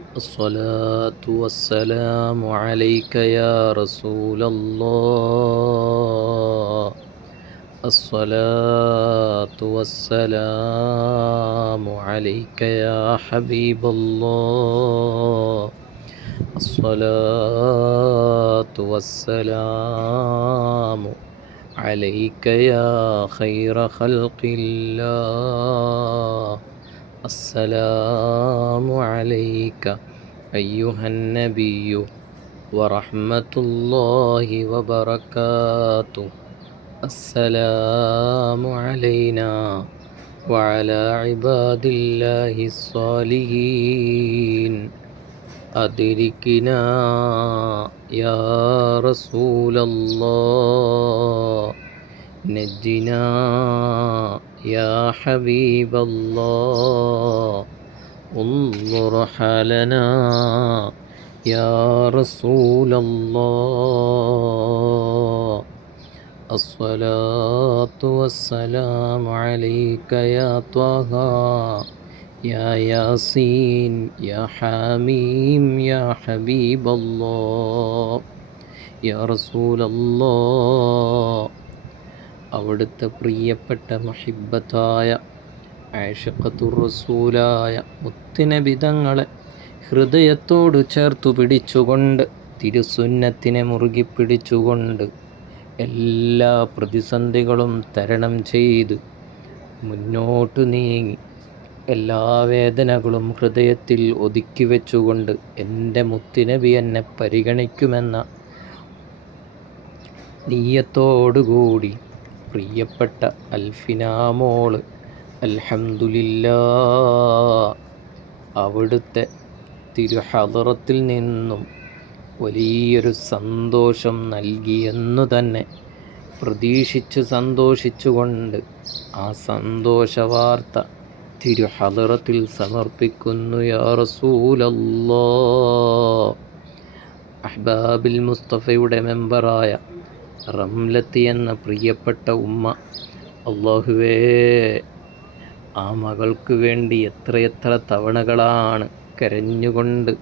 الصلاة والسلام عليك يا رسول الله. الصلاة والسلام عليك يا حبيب الله. الصلاة والسلام عليك يا خير خلق الله. السلام عليك أيها النبي ورحمة الله وبركاته. السلام علينا وعلى عباد الله الصالحين. أدركنا يا رسول الله، نجنا يا حبيب الله، انظر حالنا يا رسول الله. الصلاة والسلام عليك يا طه، يا ياسين، يا حميم، يا حبيب الله، يا رسول الله. അവിടുത്തെ പ്രിയപ്പെട്ട മുഹിബ്ബത്തായ ആയിഷഖത്തുർ റസൂലായ മുത്തുനബി തങ്ങളെ ഹൃദയത്തോട് ചേർത്തു പിടിച്ചുകൊണ്ട് തിരുസുന്നത്തിനെ മുറുകി പിടിച്ചുകൊണ്ട് എല്ലാ പ്രതിസന്ധികളും തരണം ചെയ്ത് മുന്നോട്ട് നീങ്ങി എല്ലാ വേദനകളും ഹൃദയത്തിൽ ഒതുക്കി വെച്ചുകൊണ്ട് എൻ്റെ മുത്തുനബി എന്നെ പരിഗണിക്കുമെന്ന നീയത്തോടുകൂടി പ്രിയപ്പെട്ട അൽഫിനാമോള് അൽഹംദുലില്ലാ അവിടുത്തെ തിരുഹദറത്തിൽ നിന്നും വലിയൊരു സന്തോഷം നൽകിയെന്നു തന്നെ പ്രതീക്ഷിച്ച് സന്തോഷിച്ചുകൊണ്ട് ആ സന്തോഷവാർത്ത തിരുഹദറത്തിൽ സമർപ്പിക്കുന്നു. യാ റസൂലല്ലാഹ്. അഹ്ബാബിൽ മുസ്തഫയുടെ മെമ്പറായ റംലത്തി എന്ന പ്രിയപ്പെട്ട ഉമ്മ, അല്ലാഹുവേ, ആ മകൾക്ക് വേണ്ടി എത്രയെത്ര തവണകളാണ് കരഞ്ഞുകൊണ്ട്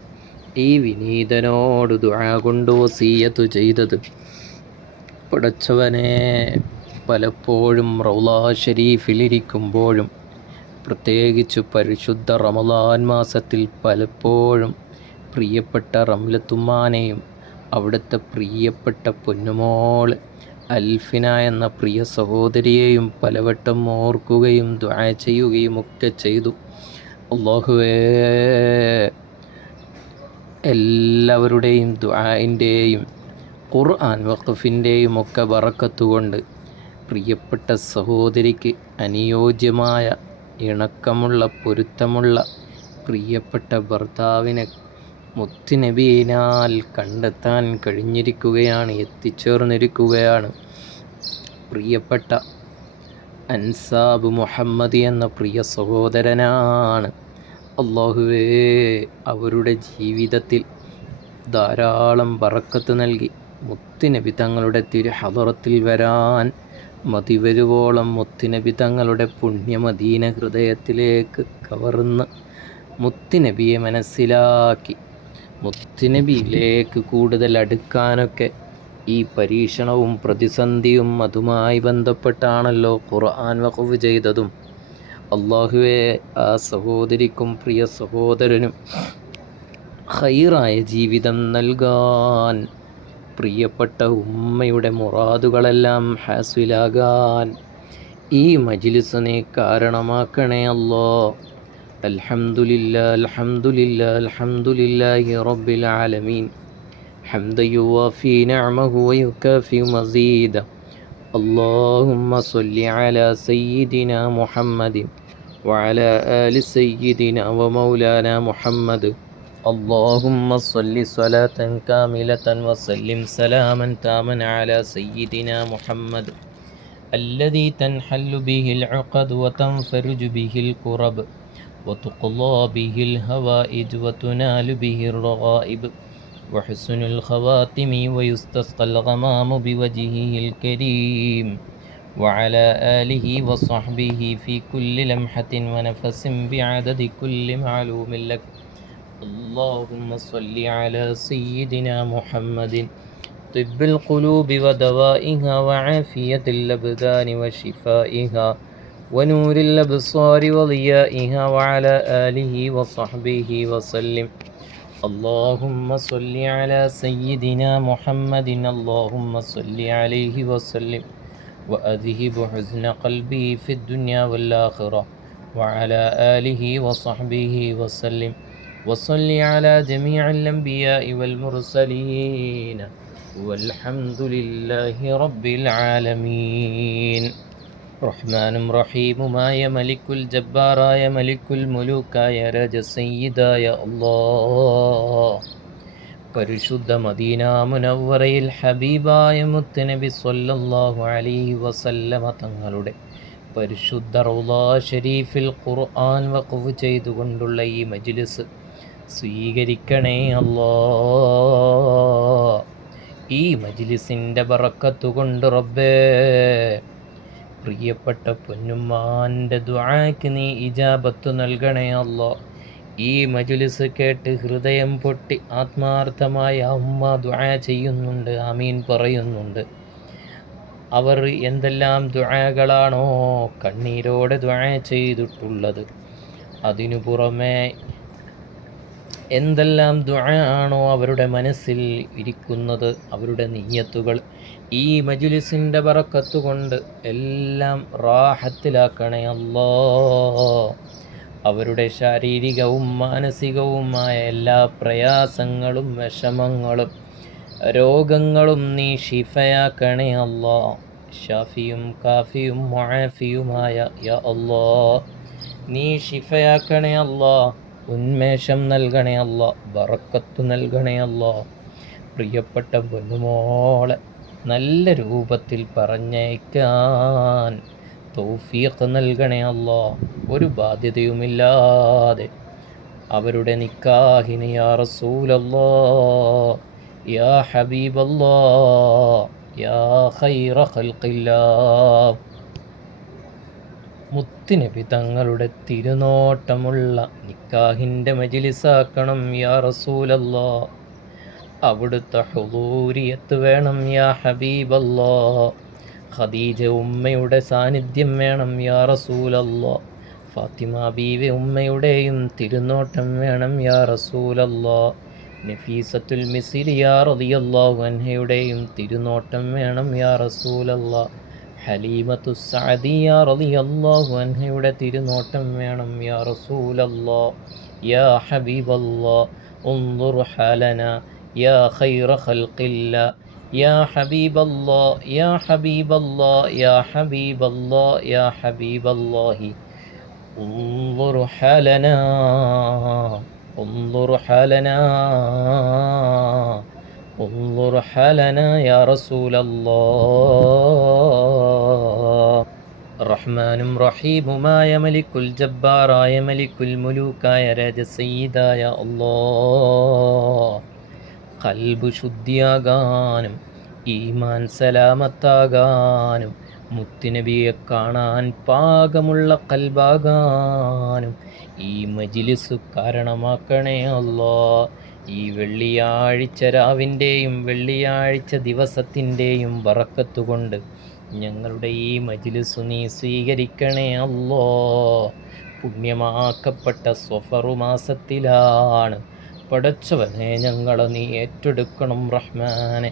ഈ വിനീതനോട് ദുആ കൊണ്ട് വസിയ്യത്ത് ചെയ്തത്. പടച്ചവനെ, പലപ്പോഴും റൗളാ ഷരീഫിലിരിക്കുമ്പോഴും പ്രത്യേകിച്ച് പരിശുദ്ധ റമളാൻ മാസത്തിൽ പലപ്പോഴും പ്രിയപ്പെട്ട റംലത്തുമ്മാനെയും അവിടുത്തെ പ്രിയപ്പെട്ട പൊന്നുമോൾ അൽഫിന എന്ന പ്രിയ സഹോദരിയെയും പലവട്ടം ഓർക്കുകയും ദുആ ചെയ്യുകയും ഒക്കെ ചെയ്തു. അല്ലാഹുവേ, എല്ലാവരുടെയും ദുആഇൻ്റെയും ഖുർആൻ വഖഫിൻ്റെയും ഒക്കെ ബറക്കത്തുകൊണ്ട് പ്രിയപ്പെട്ട സഹോദരിക്ക് അനുയോജ്യമായ ഇണക്കമുള്ള പൊരുത്തമുള്ള പ്രിയപ്പെട്ട ഭർത്താവിനെ മുത്തുനബിയിനാൽ കണ്ടെത്താൻ കഴിഞ്ഞിരിക്കുകയാണ്, എത്തിച്ചേർന്നിരിക്കുകയാണ്. പ്രിയപ്പെട്ട അൻസാബ് മുഹമ്മദ് എന്ന പ്രിയ സഹോദരനാണ്. അല്ലാഹുവേ, അവരുടെ ജീവിതത്തിൽ ധാരാളം ബറക്കത്ത് നൽകി മുത്തുനബി തങ്ങളുടെ തിരുഹദറത്തിൽ വരാൻ മതിവരുവോളം മുത്തുനബി തങ്ങളുടെ പുണ്യമദീന ഹൃദയത്തിലേക്ക് കവർന്ന് മുത്തുനബിയെ മനസ്സിലാക്കി മുത്തുനബിയിലേക്ക് കൂടുതൽ അടുക്കാനൊക്കെ ഈ പരീക്ഷണവും പ്രതിസന്ധിയും അതുമായി ബന്ധപ്പെട്ടാണല്ലോ ഖുർആൻ വഖഫ് ചെയ്തതും. അല്ലാഹുവേ, ആ സഹോദരിക്കും പ്രിയ സഹോദരനും ഖൈറായ ജീവിതം നൽകാൻ, പ്രിയപ്പെട്ട ഉമ്മയുടെ മുറാദുകളെല്ലാം ഹാസിലാകാൻ ഈ മജ്ലിസ് നീ കാരണമാക്കണേ അല്ലാഹ്. അൽഹംദുലില്ലാ അൽഹംദുലില്ലാ അൽഹംദുലില്ലാഹി റബ്ബിൽ ആലമീൻ ഹംദൻ യുവാഫി നിഅമഹു വയുകാഫി മസീദ. اللهم صل على سيدنا محمد وعلى آل سيدنا ومولانا محمد. اللهم صل صلاة كاملة وسلم سلاما تاما على سيدنا محمد الذي تنحل به العقد وتنفرج به الكرب وتقضى به الهوائج وتنال به الرغائب وحسن الخواتم ويستسقى الغمام بوجهه الكريم وعلى آله وصحبه في كل لمحة ونفس بعدد كل معلوم لك اللهم صل على سيدنا محمد طب القلوب ودوائها وعافية الأبدان وشفائها ونور الأبصار وضيائها وعلى آله وصحبه وسلم. اللهم صل على سيدنا محمد اللهم صل عليه وسلم وأذهب حزن قلبي في الدنيا والآخرة وعلى آله وصحبه وسلم. وصل على جميع الأنبياء والمرسلين والحمد لله رب العالمين. റഹ്മാനും റഹീമുമായ മലിക്കുൽ ജബ്ബാറായ മലിക്കുൽ മുലൂക്കായ രജസയ്യിദായ അല്ലാഹ്, പരിശുദ്ധ മദീന മുനവ്വറയിൽ ഹബീബായ മുത്തുനബി സ്വല്ലല്ലാഹു അലൈഹി വസല്ലമ തങ്ങളുടെ പരിശുദ്ധ റൗളാ ഷരീഫിൽ ഖുർആൻ വഖഫ് ചെയ്തുകൊണ്ടുള്ള ഈ മജ്ലിസ് സ്വീകരിക്കണേ അല്ലാഹ്. ഈ മജ്ലിസിൻ്റെ ബറക്കത്ത് കൊണ്ട് റബ്ബേ, പ്രിയപ്പെട്ട പൊന്നുമ്മാൻ്റെ ദുആക്ക് നീ ഇജാബത്ത് നൽകണേ അല്ലാ. ഈ മജ്ലിസ് കേട്ട് ഹൃദയം പൊട്ടി ആത്മാർത്ഥമായ ഉമ്മ ദുആ ചെയ്യുന്നുണ്ട്, ആമീൻ പറയുന്നുണ്ട്. അവർ എന്തെല്ലാം ദുആകളാണോ കണ്ണീരോടെ ദുആ ചെയ്തിട്ടുള്ളത്, അതിനു പുറമെ എന്തെല്ലാം ദുആ ആണോ അവരുടെ മനസ്സിൽ ഇരിക്കുന്നത്, അവരുടെ നിയ്യത്തുകൾ ഈ മജ്ലിസിൻ്റെ ബറക്കത്ത് കൊണ്ട് എല്ലാം റാഹത്തിലാക്കണേ അല്ലാ. അവരുടെ ശാരീരികവും മാനസികവുമായ എല്ലാ പ്രയാസങ്ങളും വിഷമങ്ങളും രോഗങ്ങളും നീ ഷിഫയാക്കണേ അല്ലാ. ഷാഫിയും കാഫിയും മുആഫിയുമായ യാ അല്ലാ, നീ ഷിഫയാക്കണേ അല്ലാ. ഉന്മേഷം നൽകണേ അല്ലാ, ബറക്കത്ത് നൽകണേ അല്ലാ. പ്രിയപ്പെട്ട പൊന്നുമോളെ നല്ല രൂപത്തിൽ പറഞ്ഞയക്കാൻ തൗഫീഖ് നൽകണേ അല്ലാ. ഒരു ബാധ്യതയുമില്ലാതെ അവരുടെ നിക്കാഹിന് യാ റസൂലല്ലാഹ്, യാ ഹബീബല്ലാഹ്, യാ ഖൈറ ഖൽഖില്ലാഹ്, മുത്തുനബി തങ്ങളുടെ തിരുനോട്ടമുള്ള നിക്കാഹിൻ്റെ മജ്ലിസാക്കണം യാ റസൂലല്ലാഹ്. അവിടുത്തെ ഹുദൂരിയത്ത് വേണം യാ ഹബീബല്ലാഹ്. ഖദീജ ഉമ്മയുടെ സാന്നിധ്യം വേണം യാ റസൂലല്ലാഹ്. ഫാത്തിമ ബീവി ഉമ്മയുടെയും തിരുനോട്ടം വേണം യാ റസൂലല്ലാഹ്. നഫീസത്തുൽ മിസ്രിയ റളിയല്ലാഹു അൻഹയുടെയും തിരുനോട്ടം വേണം യാ റസൂലല്ലാഹ്. ഹലീമത്തു സഅദിയ റളിയല്ലാഹു അൻഹയുടെ തിരുനോട്ടം വേണം യാ റസൂലല്ലാഹ്. യാ ഹബീബല്ലാഹ് ഉൻദുർ ഹാലനാ യാ ഖൈറ ഖൽഖില്ലാഹ്. യാ ഹബീബല്ലാഹ് യാ ഹബീബല്ലാഹ് യാ ഹബീബല്ലാഹ് യാ ഹബീബല്ലാഹി ഉൻദുർ ഹാലനാ ഉൻദുർ ഹാലനാ ഉൻദുർ ഹാലനാ യാ റസൂലല്ലാഹ്. റഹ്മാനും റഹീമുമായ മലിക്കുൽ ജബ്ബാറായ മലിക്കുൽ മുലൂക്കായ രാജസയ്യിദായ അല്ലാഹ്, ഖൽബ് ശുദ്ധിയാകാനും ഈമാൻ സലാമത്താകാനും മുത്തുനബിയെ കാണാൻ പാകമുള്ള ഖൽബാകാനും ഈ മജ്ലിസ് കാരണമാക്കണേ അല്ലാഹ്. ഈ വെള്ളിയാഴ്ച രാവിൻ്റെയും വെള്ളിയാഴ്ച ദിവസത്തിൻ്റെയും ബറക്കത്ത് കൊണ്ട് ഞങ്ങളുടെ ഈ മജ്ലിസ് നീ സ്വീകരിക്കണേ അല്ലാഹ്. പുണ്യമാക്കപ്പെട്ട സ്വഫറു മാസത്തിലാണ് പടച്ചവനെ ഞങ്ങളെ നീ ഏറ്റെടുക്കണം റഹ്മാനെ.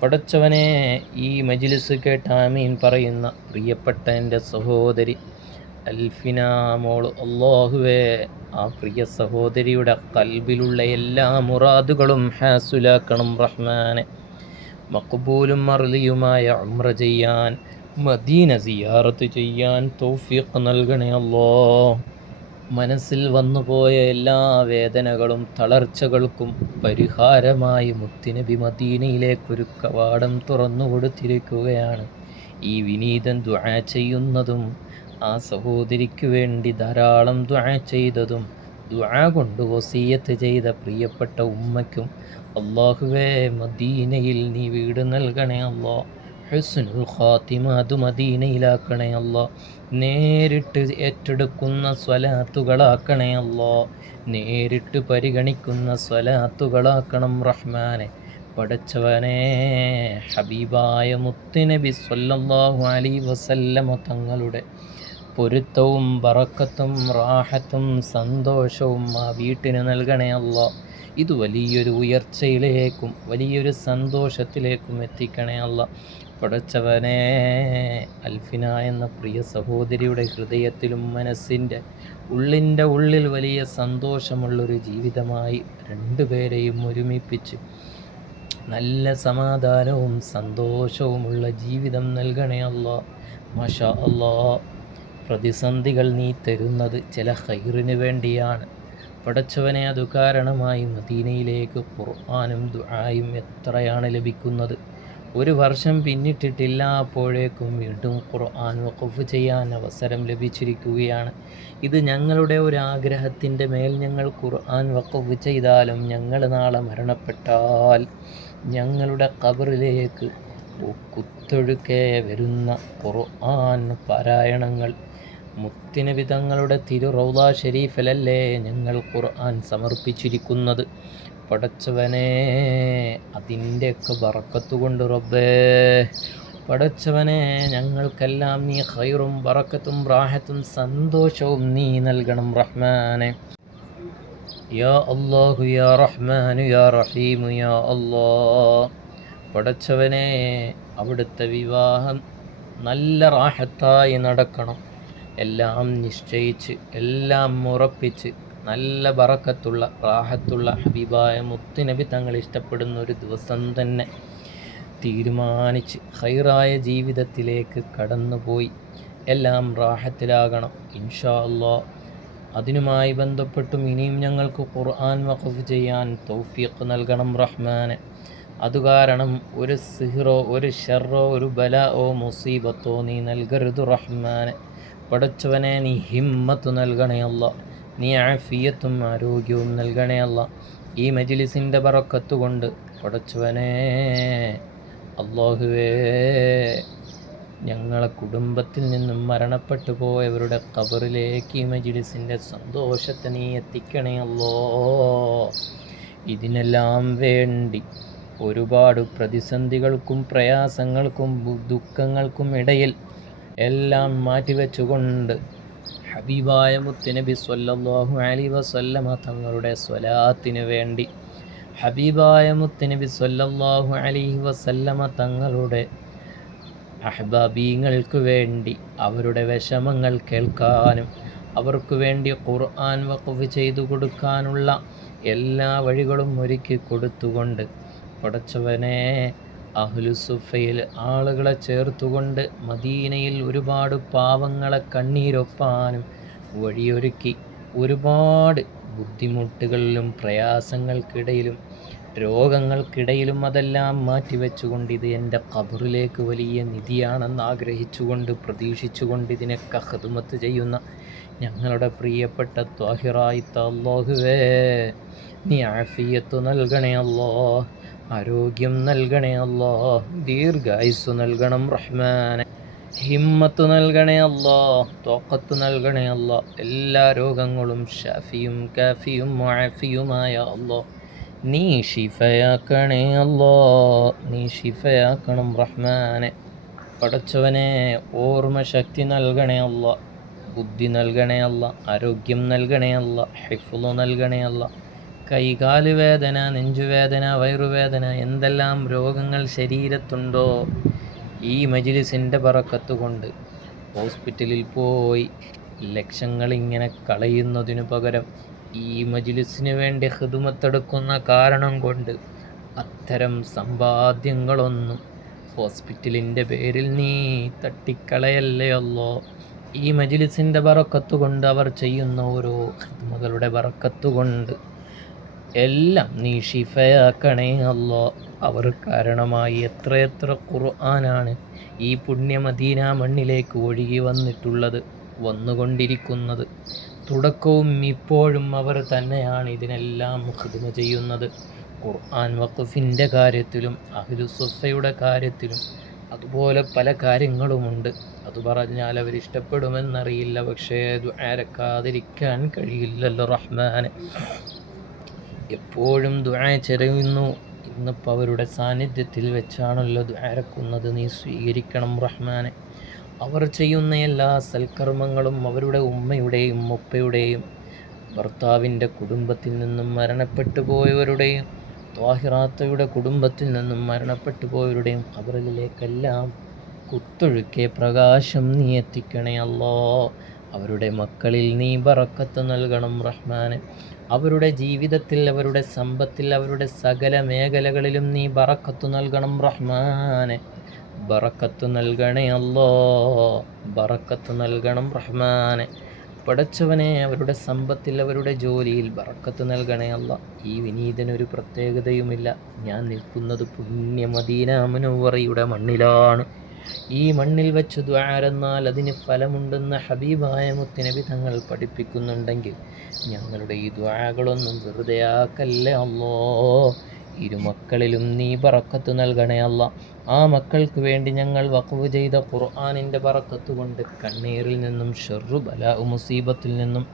പടച്ചവനെ, ഈ മജ്ലിസ് കേട്ട് ആമീൻ പറയുന്ന പ്രിയപ്പെട്ട എൻ്റെ സഹോദരി അൽഫിന മോള്, അല്ലാഹുവേ ആ പ്രിയ സഹോദരിയുടെ ഖൽബിലുള്ള എല്ലാ മുറാദുകളും ഹാസുലാക്കണം റഹ്മാനെ. മഖ്ബൂലും മർലിയുമായ ഉംറ ചെയ്യാൻ, മദീന സിയാറത്ത് ചെയ്യാൻ തൗഫീഖ് നൽകണേ അല്ലാഹ്. മനസ്സിൽ വന്നുപോയ എല്ലാ വേദനകളും തളർച്ചകൾക്കും പരിഹാരമായി മുത്തുനബി മദീനയിലേക്കൊരു കവാടം തുറന്നു കൊടുത്തിരിക്കുകയാണ്. ഈ വിനീതൻ ദുആ ചെയ്യുന്നതും ആ സഹോദരിക്ക് വേണ്ടി ധാരാളം ദുആ ചെയ്തതും ദുആ കൊണ്ട് വസിയത്ത് ചെയ്ത പ്രിയപ്പെട്ട ഉമ്മയ്ക്കും അല്ലാഹുവേ മദീനയിൽ നീ വീട് നൽകണേ അല്ലാഹ്. ഹുസ്നുൽ ഖാത്തിമ അത് മദീനയിലാക്കണേ അല്ലാ. നേരിട്ട് ഏറ്റെടുക്കുന്ന സ്വലാത്തുകളാക്കണേ അല്ലാ. നേരിട്ട് പരിഗണിക്കുന്ന സ്വലാത്തുകളാക്കണം റഹ്മാനെ. പടച്ചവനെ, ഹബീബായ മുത്തുനബി സ്വല്ലല്ലാഹു അലൈഹി വസല്ലമ തങ്ങളുടെ പൊരുത്തവും ബറക്കത്തും റാഹത്തും സന്തോഷവും ആ വീട്ടിന് നൽകണേ അല്ലാ. ഇത് വലിയൊരു ഉയർച്ചയിലേക്കും വലിയൊരു സന്തോഷത്തിലേക്കും എത്തിക്കണേ അല്ലാ. പടച്ചവനെ, അൽഫിന എന്ന പ്രിയ സഹോദരിയുടെ ഹൃദയത്തിലും മനസ്സിൻ്റെ ഉള്ളിൽ വലിയ സന്തോഷമുള്ളൊരു ജീവിതമായി രണ്ടുപേരെയും ഒരുമിപ്പിച്ച് നല്ല സമാധാനവും സന്തോഷവുമുള്ള ജീവിതം നൽകണേ അല്ലാ. മാഷാ അല്ലാ. പ്രതിസന്ധികൾ നീ തരുന്നത് ചില ഖൈറിന് വേണ്ടിയാണ് പടച്ചവനെ. അത് കാരണമായി മദീനയിലേക്ക് ഖുർആനും ദുആയും എത്രയാണ് ലഭിക്കുന്നത്. ഒരു വർഷം പിന്നിട്ടിട്ടില്ല, അപ്പോഴേക്കും വീണ്ടും ഖുർആൻ വഖഫ് ചെയ്യാൻ അവസരം ലഭിച്ചിരിക്കുകയാണ്. ഇത് ഞങ്ങളുടെ ഒരു ആഗ്രഹത്തിൻ്റെ മേൽ ഞങ്ങൾ ഖുർആൻ വഖഫ് ചെയ്താലും ഞങ്ങൾ നാളെ മരണപ്പെട്ടാൽ ഞങ്ങളുടെ ഖബറിലേക്ക് കുത്തൊഴുക്കെ വരുന്ന ഖുർആൻ പാരായണങ്ങൾ മുത്തുനബി തങ്ങളുടെ തിരു റൗള ഷരീഫിലല്ലേ ഞങ്ങൾ ഖുർആൻ സമർപ്പിച്ചിരിക്കുന്നത്. പടച്ചവനെ, അതിൻ്റെയൊക്കെ ബറക്കത്ത് കൊണ്ട് റബ്ബേ, പടച്ചവനെ, ഞങ്ങൾക്കെല്ലാം നീ ഖൈറും ബറക്കത്തും റാഹത്തും സന്തോഷവും നീ നൽകണം റഹ്മാനെ. യാ അല്ലാഹു യാ റഹ്മാനു യാ റഹീമു യാ അല്ലാഹ്. പടച്ചവനെ, അവിടുത്തെ വിവാഹം നല്ല റാഹത്തായി നടക്കണം. എല്ലാം നിശ്ചയിച്ച് എല്ലാം ഉറപ്പിച്ച് നല്ല ബറക്കത്തുള്ള റാഹത്തുള്ള ഹബീബായ മുത്തുനബി തങ്ങൾ ഇഷ്ടപ്പെടുന്ന ഒരു ദിവസം തന്നെ തീരുമാനിച്ച് ഖൈറായ ജീവിതത്തിലേക്ക് കടന്നുപോയി എല്ലാം റാഹത്തിലാകണം ഇൻഷാ അല്ലാഹ്. അതിനുമായി ബന്ധപ്പെട്ടും ഇനിയും ഞങ്ങൾക്ക് ഖുർആൻ വഖഫ് ചെയ്യാൻ തൗഫീഖ് നൽകണം റഹ്മാനെ. അതുകാരണം ഒരു സിഹ്റോ ഒരു ഷർറോ ഒരു ബലാഓ മുസീബത്തോ നീ നൽകരുത് റഹ്മാനെ. പടച്ചവനെ, നീ ഹിമ്മത്ത് നൽകണേ അല്ല, നീ ആഫിയത്തും ആരോഗ്യവും നൽകണേ അല്ല. ഈ മജ്ലിസിൻ്റെ ബറക്കത്ത് കൊണ്ട് പടച്ചവനെ അല്ലാഹുവേ, ഞങ്ങളെ കുടുംബത്തിൽ നിന്നും മരണപ്പെട്ടു പോയവരുടെ ഖബറിലേക്ക് ഈ മജ്ലിസിൻ്റെ സന്തോഷത്തെ നീ എത്തിക്കണേ അല്ലോ. ഇതിനെല്ലാം വേണ്ടി ഒരുപാട് പ്രതിസന്ധികൾക്കും പ്രയാസങ്ങൾക്കും ദുഃഖങ്ങൾക്കും ഇടയിൽ എല്ലാം മാറ്റിവെച്ചുകൊണ്ട് ഹബീബായ മുത്തുനബി സ്വല്ലല്ലാഹു അലൈഹി വസല്ലമ തങ്ങളുടെ സ്വലാത്തിന് വേണ്ടി, ഹബീബായ മുത്തുനബി സ്വല്ലല്ലാഹു അലൈഹി വസല്ലമ തങ്ങളുടെ അഹ്ബാബീങ്ങൾക്ക് വേണ്ടി അവരുടെ വിഷമങ്ങൾ കേൾക്കാനും അവർക്ക് വേണ്ടി ഖുർആൻ വഖഫ് ചെയ്തു കൊടുക്കാനുള്ള എല്ലാ വഴികളും ഒരുക്കി കൊടുത്തുകൊണ്ട് പടച്ചവനെ, അഹ്ലുസുഫയിൽ ആളുകളെ ചേർത്തുകൊണ്ട് മദീനയിൽ ഒരുപാട് പാവങ്ങളെ കണ്ണീരൊപ്പാനും വഴിയൊരുക്കി ഒരുപാട് ബുദ്ധിമുട്ടുകളിലും പ്രയാസങ്ങൾക്കിടയിലും രോഗങ്ങൾക്കിടയിലും അതെല്ലാം മാറ്റിവെച്ചുകൊണ്ട് ഇത് എൻ്റെ ഖബറിലേക്ക് വലിയ നിധിയാണെന്ന് ആഗ്രഹിച്ചുകൊണ്ട് പ്രതീക്ഷിച്ചുകൊണ്ട് ഇതിനൊക്കെ ഖിദ്മത്ത് ചെയ്യുന്ന ഞങ്ങളുടെ പ്രിയപ്പെട്ട ത്വാഹിറായിത്ത അല്ലാഹുവേ, നീ ആഫിയത്ത് നൽകണേ അല്ലാ, ആരോഗ്യം നൽകണേ അല്ലാ, ദീർഘായുസ്സു നൽകണം റഹ്മാനെ, ഹിമ്മത്ത് നൽകണേ അല്ലാ, തോക്കത്ത് നൽകണേ അല്ലാ. എല്ലാ രോഗങ്ങളും ഷാഫിയും കാഫിയും മുആഫിയുമായ അല്ലാ നീ ഷിഫയാക്കണേ അല്ലാ, നീ ഷിഫയാക്കണം റഹ്മാനെ. പടച്ചവനെ, ഓർമ്മശക്തി നൽകണേ അല്ലാ, ബുദ്ധി നൽകണേ അല്ലാ, ആരോഗ്യം നൽകണേ അല്ലാ, ഹിഫ്ള് നൽകണേ അല്ലാ. കൈകാല് വേദന, നെഞ്ചുവേദന, വയറുവേദന, എന്തെല്ലാം രോഗങ്ങൾ ശരീരത്തുണ്ടോ ഈ മജ്ലിസിൻ്റെ ബറക്കത്ത് കൊണ്ട് ഹോസ്പിറ്റലിൽ പോയി ലക്ഷങ്ങളിങ്ങനെ കളയുന്നതിനു പകരം ഈ മജ്ലിസിന് വേണ്ടി ഖിദ്മത്തെടുക്കുന്ന കാരണം കൊണ്ട് അത്തരം സമ്പാദ്യങ്ങളൊന്നും ഹോസ്പിറ്റലിൻ്റെ പേരിൽ നീ തട്ടിക്കളയല്ലേ അല്ലോ. ഈ മജ്ലിസിൻ്റെ ബറക്കത്ത് കൊണ്ട് അവർ ചെയ്യുന്ന ഓരോ ഖിദ്മകളുടെ ബറക്കത്ത് കൊണ്ട് എല്ലാം നീ ഷിഫയാക്കണേ അല്ലോ. അവർ കാരണമായി എത്രയെത്ര ഖുർആനാണ് ഈ പുണ്യമദീന മണ്ണിലേക്ക് ഒഴുകി വന്നിട്ടുള്ളത്, വന്നുകൊണ്ടിരിക്കുന്നത്. തുടക്കവും ഇപ്പോഴും അവർ തന്നെയാണ് ഇതിനെല്ലാം ഖിദ്മ ചെയ്യുന്നത്. ഖുർആൻ വഖഫിൻ്റെ കാര്യത്തിലും അഹ്ലുസുഫയുടെ കാര്യത്തിലും അതുപോലെ പല കാര്യങ്ങളുമുണ്ട്. അത് പറഞ്ഞാൽ അവരിഷ്ടപ്പെടുമെന്നറിയില്ല. പക്ഷേ ദുആരക്കാതിരിക്കാൻ കഴിയില്ലല്ലോ റഹ്മാനെ. എപ്പോഴും ദുആ ചെയ്യുന്നു. ഇന്നിപ്പോൾ അവരുടെ സാന്നിധ്യത്തിൽ വെച്ചാണല്ലോ ദുആരക്കുന്നത്. നീ സ്വീകരിക്കണം റഹ്മാനെ. അവർ ചെയ്യുന്ന എല്ലാ സൽക്കർമ്മങ്ങളും അവരുടെ ഉമ്മയുടെയും ഉപ്പയുടെയും ഭർത്താവിൻ്റെ കുടുംബത്തിൽ നിന്നും മരണപ്പെട്ടു പോയവരുടെയും ത്വാഹിറാത്തയുടെ കുടുംബത്തിൽ നിന്നും മരണപ്പെട്ടു പോയവരുടെയും ഖബറിലേക്കെല്ലാം കുത്തൊഴുക്കിയ പ്രകാശം നീ എത്തിക്കണേ അല്ലാ. അവരുടെ മക്കളിൽ നീ ബറക്കത്ത് നൽകണം റഹ്മാനെ. അവരുടെ ജീവിതത്തിൽ, അവരുടെ സമ്പത്തിൽ, അവരുടെ സകല മേഖലകളിലും നീ ബറക്കത്ത് നൽകണം റഹ്മാനെ. ബറക്കത്ത് നൽകണേ അല്ലാ, ബറക്കത്ത് നൽകണം റഹ്മാനെ. പടച്ചവനെ, അവരുടെ സമ്പത്തിൽ, അവരുടെ ജോലിയിൽ ബറക്കത്ത് നൽകണേ അല്ലാ. ഈ വിനീതനൊരു പ്രത്യേകതയുമില്ല. ഞാൻ നിൽക്കുന്നത് പുണ്യ മദീന മുനവ്വറയുടെ മണ്ണിലാണ്. ഈ മണ്ണിൽ വെച്ച് ദുആരെന്നാൽ അതിന് ഫലമുണ്ടെന്ന് ഹബീബായ മുത്തുനബി തങ്ങൾ പഠിപ്പിക്കുന്നുണ്ടെങ്കിൽ ഞങ്ങളുടെ ഈ ദുആകളൊന്നും വെറുതെ ആക്കല്ലേ അല്ലാ. ഇരുമക്കളിലും നീ ബറക്കത്ത് നൽകണേ അല്ലാ. ആ മക്കൾക്ക് വേണ്ടി ഞങ്ങൾ വഖഫ് ചെയ്ത ഖുർആനിൻ്റെ ബറക്കത്ത് കൊണ്ട് കണ്ണീരിൽ നിന്നും ഷർറു ബലാ മുസീബത്തിൽ നിന്നും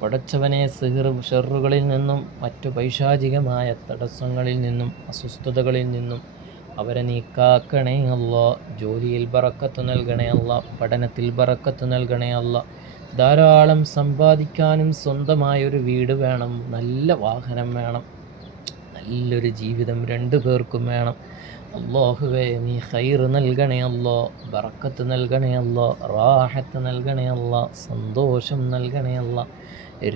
പടച്ചവനെ സിഹർ ഷർറുകളിൽ നിന്നും മറ്റു പൈശാചികമായ തടസ്സങ്ങളിൽ നിന്നും അസ്വസ്ഥതകളിൽ നിന്നും അവരെ നീ കാക്കണേ അല്ലാ. ജോലിയിൽ ബറക്കത്ത് നൽകണേ അല്ലാ. പഠനത്തിൽ ബറക്കത്ത് നൽകണേ അല്ലാ. ധാരാളം സമ്പാദിക്കാനും സ്വന്തമായൊരു വീട് വേണം, നല്ല വാഹനം വേണം, നല്ലൊരു ജീവിതം രണ്ടു പേർക്കും വേണം. അല്ലാഹുവേ, നീ ഖൈർ നൽകണേ അല്ലാ, ബറക്കത്ത് നൽകണേ അല്ലാ, റാഹത്ത് നൽകണേ അല്ലാ, സന്തോഷം നൽകണേ അല്ലാ,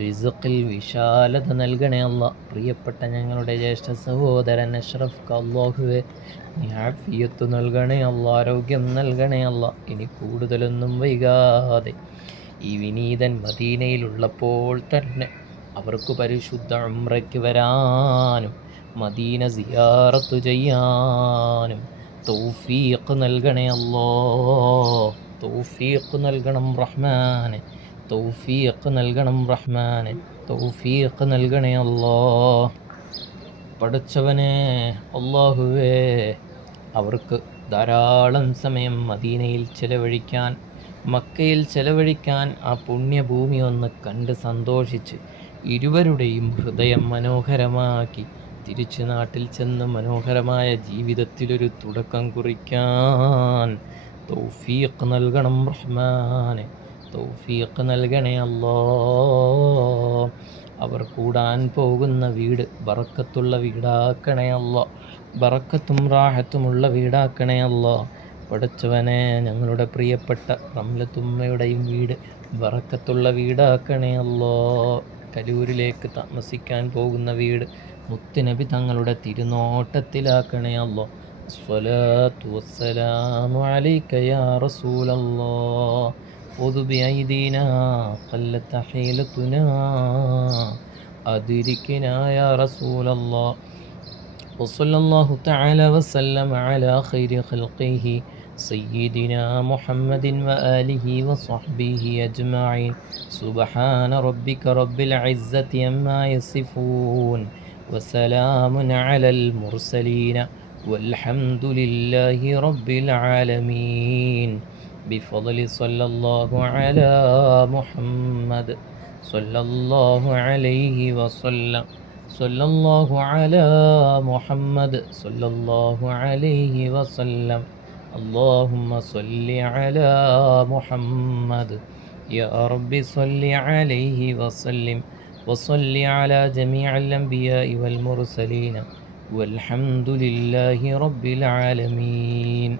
റിസ്ഖിൽ വിശാലത നൽകണേ അല്ലാ. പ്രിയപ്പെട്ട ഞങ്ങളുടെ ജ്യേഷ്ഠ സഹോദരൻ അഷ്റഫ് അല്ലാഹുവേ, നീ ആഫിയത്ത് നൽകണേ അല്ലാ, ആരോഗ്യം നൽകണേ അല്ലാ. ഇനി കൂടുതലൊന്നും വൈകാതെ ഈ വിനീതൻ മദീനയിലുള്ളപ്പോൾ തന്നെ അവർക്ക് പരിശുദ്ധ ഉംറയ്ക്ക് വരാനും മദീന സിയാറത്ത് ചെയ്യാനും തൗഫീഖ് നൽകണേ അല്ലാ. തൗഫീഖ് നൽകണം റഹ്മാനെ. തൗഫീഖ് നൽകണം റഹ്മാനെ. തൗഫീഖ് നൽകണേ അല്ലാ. പടച്ചവനെ അല്ലാഹുവേ, അവർക്ക് ധാരാളം സമയം മദീനയിൽ ചെലവഴിക്കാൻ, മക്കയിൽ ചെലവഴിക്കാൻ, ആ പുണ്യഭൂമി ഒന്ന് കണ്ട് സന്തോഷിച്ച് ഇരുവരുടെയും ഹൃദയം മനോഹരമാക്കി തിരിച്ച് നാട്ടിൽ ചെന്ന് മനോഹരമായ ജീവിതത്തിലൊരു തുടക്കം കുറിക്കാൻ തൗഫീഖ് നൽകണം റഹ്മാനെ. തൗഫീഖ് നൽകണേ അല്ലാ. അവർ കൂടാൻ പോകുന്ന വീട് ബറക്കത്തുള്ള വീടാക്കണേ അല്ലാ. ബറക്കത്തും റാഹത്തുമുള്ള വീടാക്കണേ അല്ലാ. പടച്ചവനെ, ഞങ്ങളുടെ പ്രിയപ്പെട്ട റംലത്തുമ്മയുടെയും വീട് ബറക്കത്തുള്ള വീടാക്കണേ അല്ലാ. കലൂരിലേക്ക് താമസിക്കാൻ പോകുന്ന വീട് മുത്തുനബി തങ്ങളുടെ തിരുനോട്ടത്തിലാക്കണേ അല്ലാ. സ്വലാത്തു വസ്സലാമു അലൈക യാ റസൂലല്ലാഹ്. ഖുദ് ബിഐദീനാ ഖല്ലത ഹീലതുനാ അദ്രിക്നാ യാ റസൂലല്ലാഹ്. വസല്ലല്ലാഹു തആല വസല്ലമ അലാ ഖൈരി ഖൽഖിഹി സയ്യിദിനാ മുഹമ്മദിൻ വആലിഹി വസ്വഹ്ബിഹി അജ്മഈൻ. സുബ്ഹാന റബ്ബിക റബ്ബിൽ ഇസ്സതി അമ്മാ യസിഫൂൻ വസലാമുൻ അലൽ മുർസലീന വൽഹംദുലില്ലാഹി റബ്ബിൽ ആലമീൻ. ബിഫദ്ലി സ്വല്ലല്ലാഹു അലാ മുഹമ്മദ് സ്വല്ലല്ലാഹു അലൈഹി വസല്ലം. സ്വല്ലല്ലാഹു അലാ മുഹമ്മദ് സ്വല്ലല്ലാഹു അലൈഹി വസല്ലം. اللهم صل على محمد يا رب صل عليه وسلم وصل على جميع الأنبياء والمرسلين والحمد لله رب العالمين.